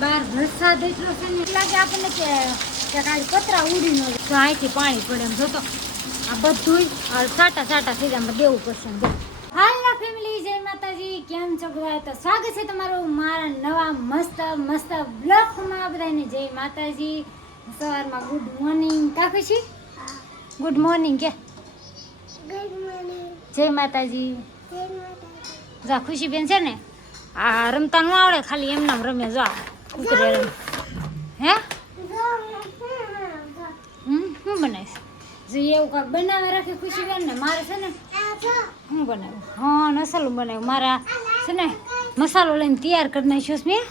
બાર વરસાદ એટલો છે ને લાગે આપણને કે કાંઈ પતરા ઉડી ન તો અહીંથી પાણી પડે એમ જોતો આ બધું સાટા સાટા થઈ જાય દેવું પડશે એમ. હાલો ફેમિલી, જય માતાજી, કેમ છો બધા? તો સ્વાગત છે તમારું મારા નવા મસ્ત મસ્ત બ્લોગમાં. બધાને જય માતાજી. સવારમાં ગુડ મોર્નિંગ કાકી છે. ગુડ મોર્નિંગ કે ગુડ મોર્નિંગ. જય માતાજી. જય માતાજી. જા ખુશીબેન છે ને આ રમતા ન આવડે, ખાલી એમ નામ રમે. જો ઉતરે રમે. હે શું બનાવીશ? જો એવું કાંઈક બનાવે રાખે ખુશીબેન ને. મારે છે ને શું બનાવ્યું? હા, મસાલો બનાવ્યું. મારા છે ને મસાલો લઈને તૈયાર કરી નાખ્યો મેં.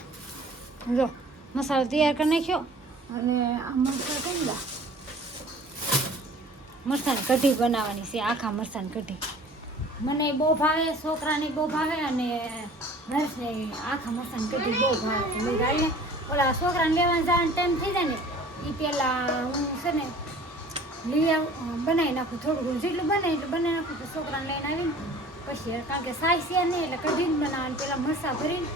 જો મસાલો તૈયાર કરી નાખ્યો. અને આ મરચાં કઈ દા મરચાંની કઢી બનાવવાની છે. આખા મરચાંની કઢી મને બહુ ભાવે, છોકરાને બહુ ભાવે, અને નર્સને આખા મરચાંની કઢી બહુ ભાવે. મેં ગાઈને ઓલા છોકરાને લેવા જવાનો ટાઈમ થઈ જાય ને એ પહેલાં હું છે ને લઈ બનાવી નાખું. થોડું ઘણું જેટલું બને એટલું બનાવી નાખું. તો છોકરાને લઈને આવીને પછી કારણ કે સાઈ છે નહીં એટલે કઢી બનાવવાની પહેલાં મરચાં ભરીને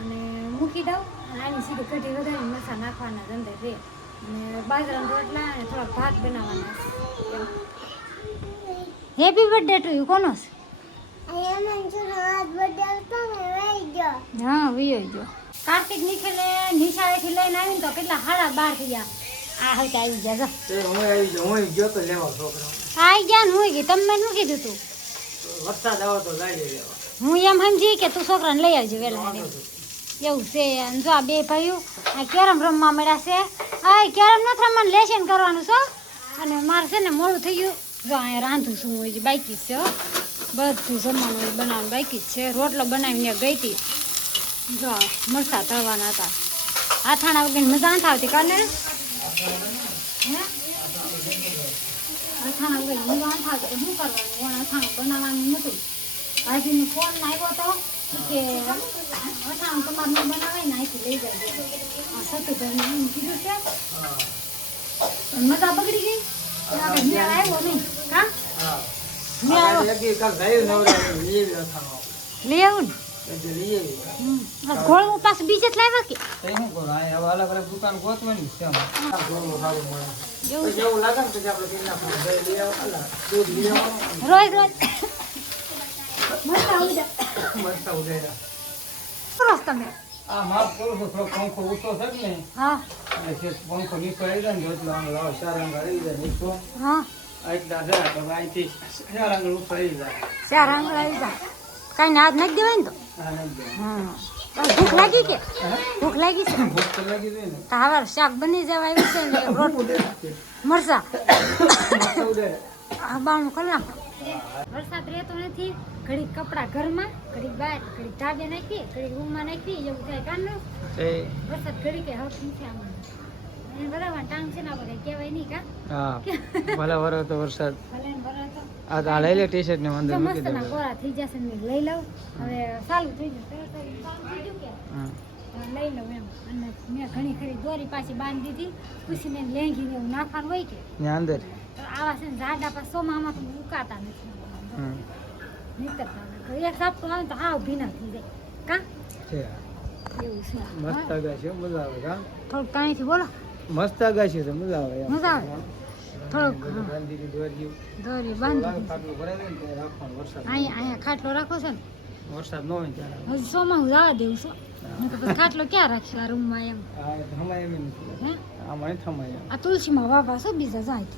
અને મૂકી દઉં. અને આની સીધી કઢી વધારીને મરચાં નાખવાના અંદર રહે. અને બાજરાના રોટલા અને થોડાક ભાત બનાવવાના. Happy birthday to you. કોનો છે? હા, વિયો ગયો. કાર્તિક નિખિલે નિશાળેથી લઈને આવીને તો કેટલા 12:30 થઈ ગયા. આ હવે આવી ગયા. હું ગયો તો લેવા છોકરા આવી ગયા ને હું ગઈ. તમે શું કીધું તું? વરસાદ આવો તો લઈ લેવા. હું એમ સમજી કે તું છોકરાને લઈ આવજો વહેલા. એવું છે. અને જો આ બે ભાઈઓ આ કેરમ રમવા મળ્યા છે. હા, કેરમ નથી રમવાનું, લેશન કરવાનું છો. અને મારે છે ને મોડું થઈ ગયું. જો અહીંયા રાંધું છું હું. બાકી છે બધું જમવાનું હોય બનાવવાનું બાકી જ છે. રોટલો બનાવીને ગઈ હતી. જો મરચાં તળવાના હતા. આથાણા વગર મજા નથી આવતી કાને. હે અથાણા વગર મજા નથી આવતી. શું કરવાનું? પણ અથાણું બનાવવાનું નથી. ભાજીનો ફોન આવ્યો હતો કે અથાણું તમારે ન બનાવે ને અહીંથી લઈ જાય. સતુભાઈને એમ કીધું છે. મજા બગડી ગઈ. મેળ આવ્યો નહીં કા? લઈ આવું ને ગોળવું પાછું બીજે જ લાવ્યા કે અલગ અલગ દુકાન ગોતવાની છે. રોજ રોજ મસ્તા ઉડે સરસ. તમે આ માફ કરું છું, થોડો પંખો ઊંચો છે ને હા એટલે પંખો નીચો આવી જાય ને એટલે આમ લાવ 4 આંગળ આવી જાય નીચો. હા એટલા જાય તો અહીંથી 4 આંગળ ઉપર આવી જાય. 4 આંગળ આવી જાય. કાંઈ નાદ નાખી દેવાય ને તો. આ નહીં જાય. હા, ભૂખ લાગી કે? ભૂખ લાગી છે. ભૂખ તો લાગી જાય ને. તો હવે શાક બની જવા આવ્યું છે ને મરસા આ બાણું કરી નાખો. વરસાદ રહેતો નથી. ઘડીક કપડાં ઘરમાં, ઘડીક બહાર, ઘડીક ધાબે નાખીએ, ઘડીક રૂમમાં નાખીએ, એવું થાય કાનનું. વરસાદ ઘડીકે હક નથી આમાં. એને બરાબર ટાંગ છે ને આપણે કહેવાય નહીં કા. હા, ભલે વરો તો વરસાદ. ભલે ને ભલે તો આ લઈ લે ટી-શર્ટ ને અંદર મૂકી દે. મસ્ત કોરા થઈ જશે ને લઈ લઉં. હવે ચાલુ થઈ ગયું. તરત જ ચાલુ થઈ ગયું કે લઈ લઉં એમ. અને મેં ઘણી ખરી દોરી પાછી બાંધી દીધી. પૂછીને લેંગીને એવું નાખવાનું હોય કે ત્યાં અંદર. તો આવા છે ને જાડા પાછા સોમામાં તો ઉકાતા નથી. નીકળતા નથી. એક સાપટું આવે તો હાવ ભીના થઈ જાય કા. છે એવું છે. મસ્ત આગાય છે, મજા આવે કા. થોડુંક કાંઈથી બોલો. મસ્ત આગાય છે તો મજા આવે. મજા આવે. થોડુંક બાંધી દોરી દોરી બાંધી ખાટલું ભરાય ને તો રાખવાનું. વરસાદ અહીંયા ખાટલો રાખો છે ને. વરસાદ ન હોય ત્યારે હજી સોમાં હું જવા દેવું છું. નહીં તો પછી ખાટલો ક્યાં રાખશું આ રૂમમાં એમ. આ થમાય એમ નથી. હે આમાં નહીં થમાય. આ તુલસીમાં વાવા છો બીજા જાય.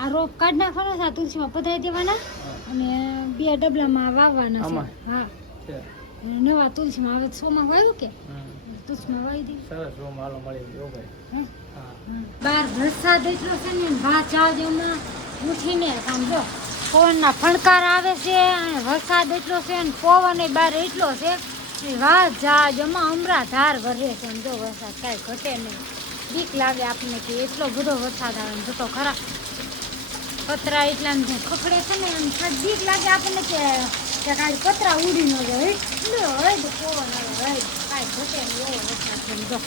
આ રોપ કાઢી નાખવાનો છે. આ તુલસીમાં પધરાઈ દેવાના અને 2 ડબલામાં વાવવાના છે. હા, નવા તુલસીમાં હવે સોમાં વાવ્યું કે તુલસીમાં વાવી દીધું. સરસ રૂમ હાલો મળી ગયો ભાઈ. બાર વરસાદ એટલો છે ને બહાર ચાજમાં ઉઠીને આમ જો પવનના ફણકાર આવે છે અને વરસાદ એટલો છે ને પવન બહાર એટલો છે વાહ જાજમાં અમરાધાર વરે છે. જો વરસાદ કાંઈ ઘટે નહીં. બીક લાગે આપણને કે એટલો બધો વરસાદ આવે ને જતો ખરા પતરા એટલા ખખડે છે ને એમ બીક લાગે આપણને કે કાંઈ પતરા ઉડી ન જાય. એટલો હોય તો પવન આવે હોય કાંઈ ઘટે નહીં એવો વરસાદ છે. જો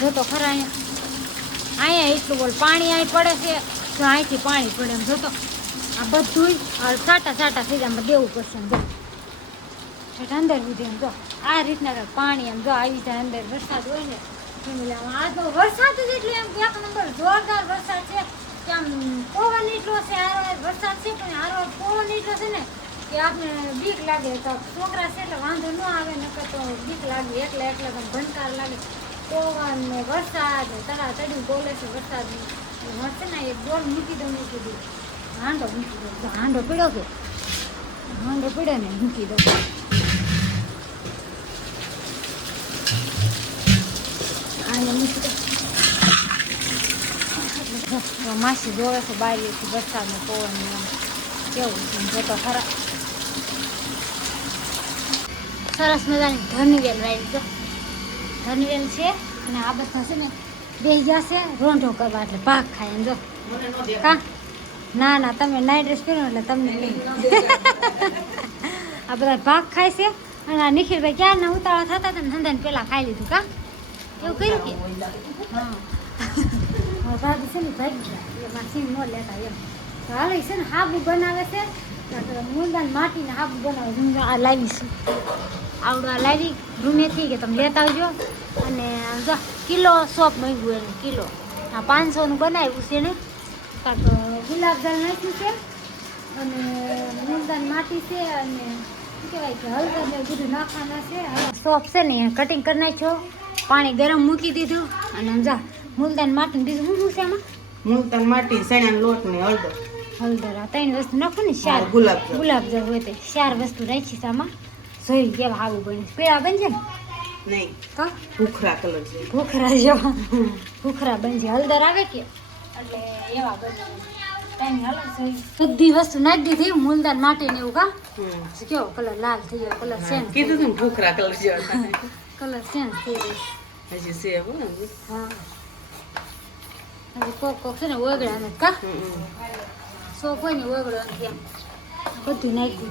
જોતો ખરા અહીંયા એટલું બોલ પાણી અહીં પડે છે. જો અહીંથી પાણી પડે એમ જોતો આ બધું સાટા સાટા થઈ જાય દેવું પડશે એમ જો અંદર સુધી એમ જો આ રીતના કંઈક પાણી આમ જો આવી જાય અંદર વરસાદ હોય ને ફેમિલી આ તો વરસાદ જ એટલે એમ એક નંબર જોરદાર વરસાદ છે કે આમ પવન એટલો છે હારો વરસાદ છે પણ હારો પવન એટલો છે ને કે આપણે બીક લાગે તો છોકરા છે એટલે વાંધો ન આવે નકર તો બીક લાગે એકલા પણ ભણકાર લાગે પવન ને વરસાદ તરા તડી બોલે છે વરસાદની મળશે ને એક ડોલ મૂકી દઉં હાંડો મૂકી દઉં તો હાંડો પીડ્યો કે હાંડો પીડ્યો ને મૂકી દઉં આને મૂકી દઉં માસી જોવે છે બારીએથી વરસાદનો પવન એમ કેવું છે જોતો ખરા સરસ મજાની ધનવેલ વાવી જો ધનવેલ છે અને આ બધા છે ને બે જશે રોંઢો કરવા એટલે ભાગ ખાય એમ જો કા ના તમે નાઇટ ડ્રેસ પહેરો એટલે તમને નહીં આ બધા ભાગ ખાય છે અને આ નિખિલભાઈ ક્યારના ઉતાવળા થતા હતા ને ધંધાને પહેલાં ખાઈ લીધું કા એવું કર્યું કે હા દાદુ છે ને ભાગી ગયા એમાં સિંહ ન લેતા એમ તો હાલો છે ને હાબુ બનાવે છે મુંદાને માટીને હાબુ બનાવે આ લાવીશું આવડું આ લાવી રૂમેથી કે તમે લેતા આવજો અને જો કિલો સોપ માંગ્યું એને કિલો આ 500નું બનાવ્યું છે ને કાંક ગુલાબજળ નાખ્યું છે અને મુંદાન માટી છે અને શું કહેવાય કે હળદર ને બધું નાખવાના છે સોપ છે ને કટિંગ કરી નાખ્યો પાણી ગરમ મૂકી દીધું અને જા મુલતાન માટી બીજું શું છે આમાં મુલતાન માટી સણાનો લોટ ને હળદર આ 3 વસ્તુ નાખો ને 4 ગુલાબજળ હોય તે 4 વસ્તુ રાખી છે આમાં જોઈ કેવા આવું બને પીળા બનશે ને નહીં તો ભૂખરા કલર છે ભૂખરા જેવા ભૂખરા બનશે હળદર આવે કે એટલે એવા બને ટાઈમ હાલો જોઈ બધી વસ્તુ નાખી દીધી મુલતાન માટી ને એવું કા કેવો કલર લાલ થઈ ગયો કલર ચેન્જ કીધું તું ભૂખરા કલર છે કલર ચેન્જ થઈ ગયો હજી છે હા હજી કોક છે ને ઓગળ્યા નથી કા સો કોઈ ને ઓગળ્યો નથી એમ બધું નાખી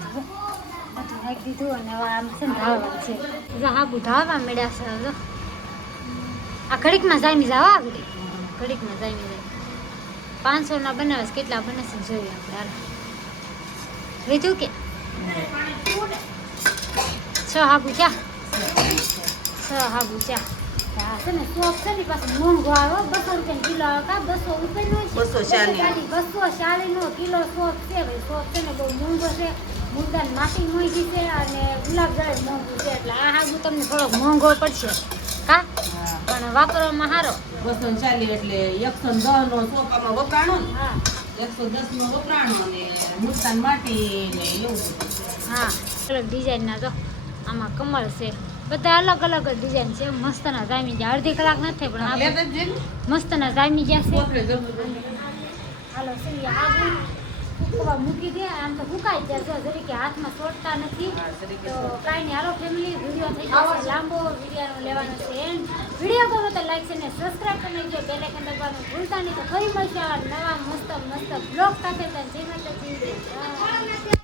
દીધું અને હવે આમ છે ને ધાવવાનું છે જો હાબુ ધાવવા મળ્યા છે હવે આ ઘડીકમાં જામી જાવ આ ઘડીકમાં જામી જાય 500ના બનાવે કેટલા બને છે જોઈએ આપણે હાલ લીધું કે 6 હાબુ ચા 6 હાબુ ચા હા છે ને સોપ છે ને પાછું મોંઘો આવે 200 રૂપિયા કિલો આવે કા 200 રૂપિયા નો 240 નો કિલો સોપ છે ભાઈ સોપ છે ને બહુ મોંઘો છે મુદ્દાન માટી મોંઘી છે અને ગુલાબજળ મોંઘું છે એટલે આ હાબુ તમને થોડોક મોંઘો પડશે કા પણ વાપરવામાં સારો 240 એટલે 110 નો સોપામાં વપરાણો ને હા 110 નો વપરાણો અને મુલતાન માટી ને એવું હા અલગ ડિઝાઇનના તો આમાં કમળ છે બધા અલગ અલગ ડિઝાઇન છે મસ્તના જામી ગયા અડધી કલાક નથી પણ આ મસ્તના જામી ગયા છે હાલો છે હાબુ ફૂકવા મૂકી દે આમ તો ફૂકાઈ જશે જરીકે હાથમાં ચોટતા નથી તો કાંઈ નહીં હાલો ફેમિલી વિડીયો થઈ જશે લાંબો વિડીયોનો લેવાનો છે એન્ડ વિડીયો ગમે તો લાઈક છે ને સબસ્ક્રાઈબ કરી લેજો બેલ આઇકન દબાવવાનું ભૂલતા નહીં તો ફરી મળશે આવા નવા મસ્ત બ્લોગ સાથે જય માતાજી